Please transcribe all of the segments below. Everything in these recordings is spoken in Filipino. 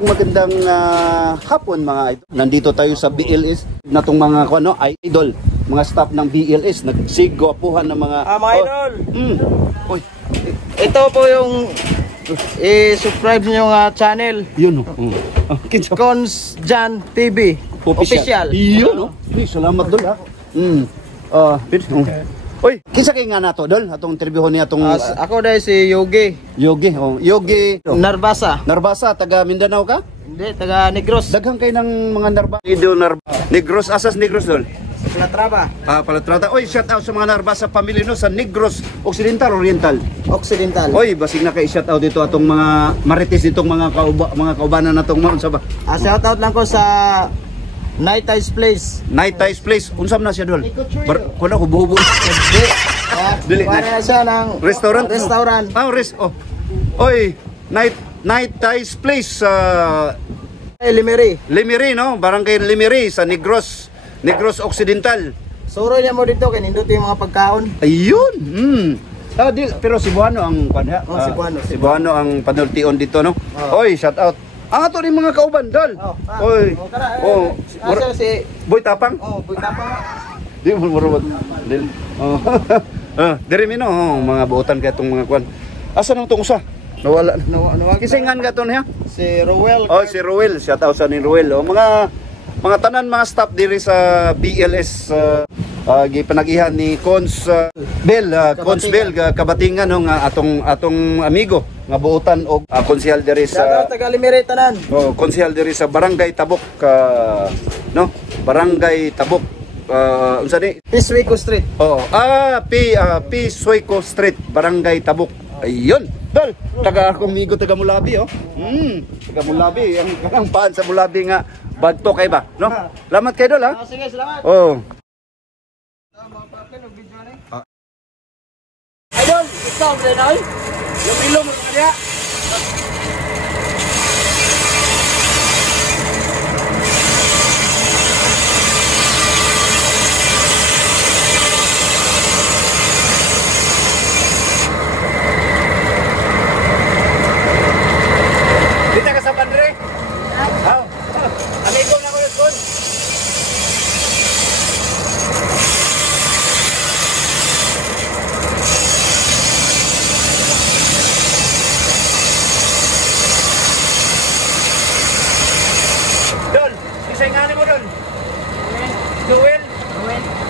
Magandang hapon mga idol. Nandito tayo sa BLS na itong mga idol, mga staff ng BLS nagsigwapuhan ng mga mga idol. Oy. Ito po yung i-subscribe niyo nga channel. Yun Cons Jan TV Official. Yun salamat dol ha. Oy, kinsa kay nga nato dol atong interviewon niya atong ako dai si Yogi. Yogi Narbasa. Narbasa, taga Mindanao ka? Hindi, taga Negros. Daghang kay ng mga Negros, asas Negros dol. Palatraba. Palatrata. Oy, shout out sa mga Narbasa family no sa Negros, Occidental, Oriental. Occidental. Oy, basig na kay shout out dito atong mga marites ditong mga kaubanan natong maun sa ba. Shout out lang ko sa Night Ice Place. Night Ice Place. Unsam na siya dol? Kuno ko bubo. Dili na siya ng restaurant. Oy, Night Ice Place Limiri no, barangay Limiri sa Negros Occidental. Suro niya mo dito kay ninduti yung mga pagkaon. Ayun. Pero Cebuano ang padha. Cebuano ang panultion dito no. Oy, shout out. Ang ato ni mga kauban dol. Oy. Si Boy Tapang. Boy Tapang. Di mo marubot. Diri mi no, mga buotan kay atong mga kwan. Asa nang tong usa? Nawala. Kisingan ka to niya? Si Roel. Si Roel. Shout out sa ni Roel. Mga tanan mga staff diri sa BLS gipanagihan ni Cons Bel Kabatingan no nga atong amigo nga buotan og konsehal diri sa taga Limiri tanan. Konsehal diri sa Barangay Tabok no? Barangay Tabok unsa ni? Piswico Street. Piswico Street, Barangay Tabok. Ayun. Dol, taga amigo taga Mulabi taga Mulabi ang paan sa Mulabi nga bagto kay ba, no? Salamat kay dol ha. Sige, salamat. Idol, ikaw Renal. Yung ilong mo kaya. Kita ka sa Pandre? Amigo na ko yun, Kon. Dol, isa yung mo dol? Joel?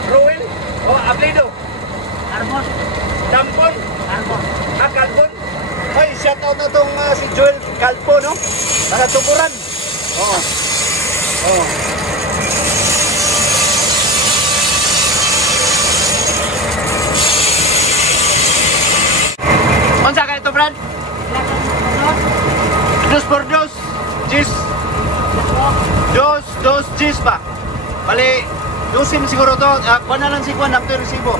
Roel? Ablido? Arbon. Dampon? Arbon. Kalpon? Ay, shout out na itong si Joel Kalpo, no? Nakatuburan. Unsa ka ito, Brad? Dos por dos. Gis. Dos gis ba? Bali, dosin siguro to. Kuha na lang si Juan after resibo.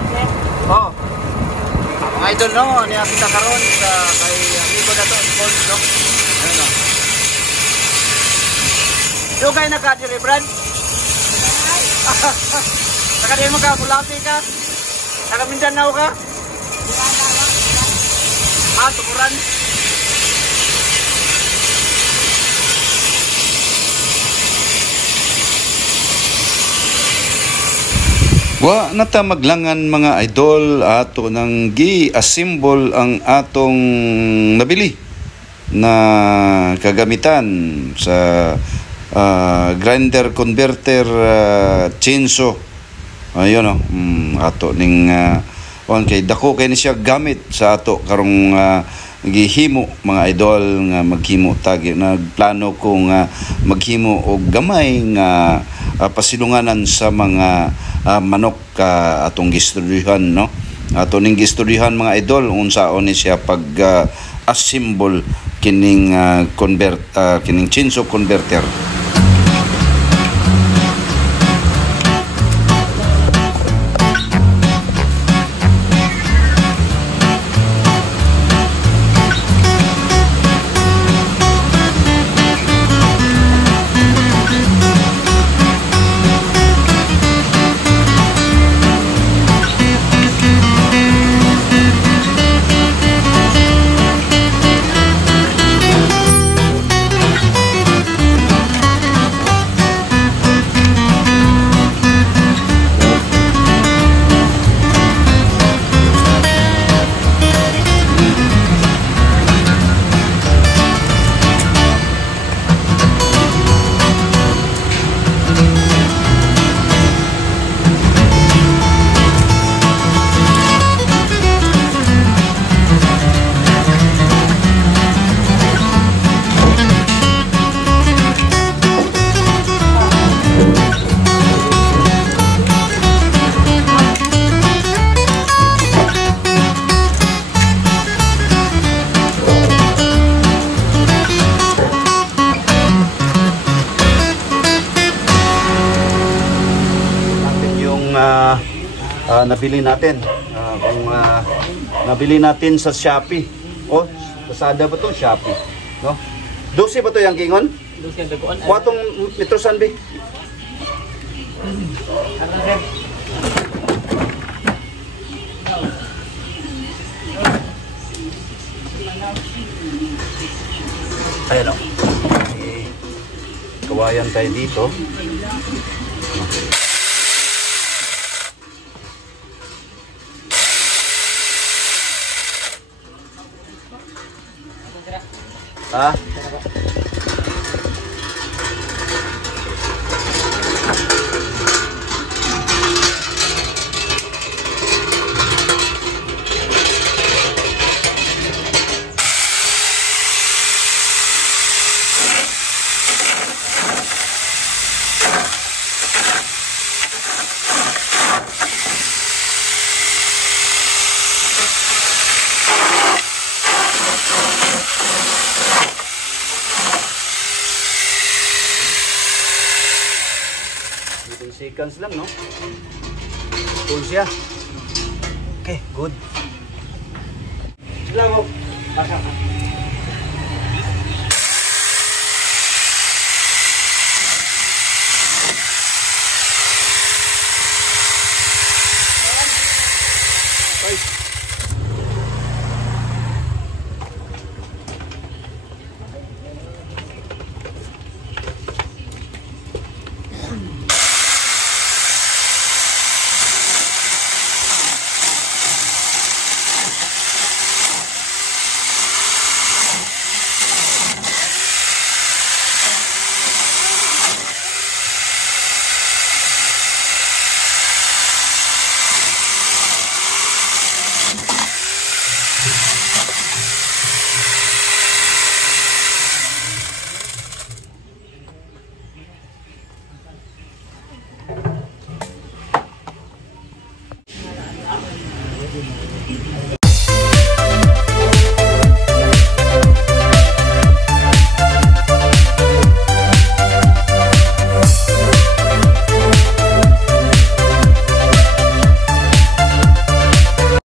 Mga idol, no? Niya kita karon sa kay amigo na to, Paul, no? Ayun, no? Yung kayo nagka-diri, Brad? Saka din mo ka, Mulapi ka? Saka Mindanao ka? Tukuran. Wa nata maglangan mga idol ato nang gi-assemble ang atong nabili na kagamitan sa grinder converter chainsaw. Ayun ato ning kay dako kay ni siya gamit sa ato karong gihimo mga idol nga maghimo tagi nagplano ko nga maghimo og gamay nga pasilunganan sa mga manok atong gistoryahan no ato ning gistoryahan mga idol unsaon ni siya pag assemble kining kining chainsaw converter. nabili natin. Nabili natin sa Shopee. Oh, Lazada ba to? Shopee. No? 12 ba to yung gingon? 12 ang daguan. Kuatong metrosan bi. Ayan o. Kawayan tayo dito. Ah? Seconds lang, no? Full siya. Okay, good. Sige mo.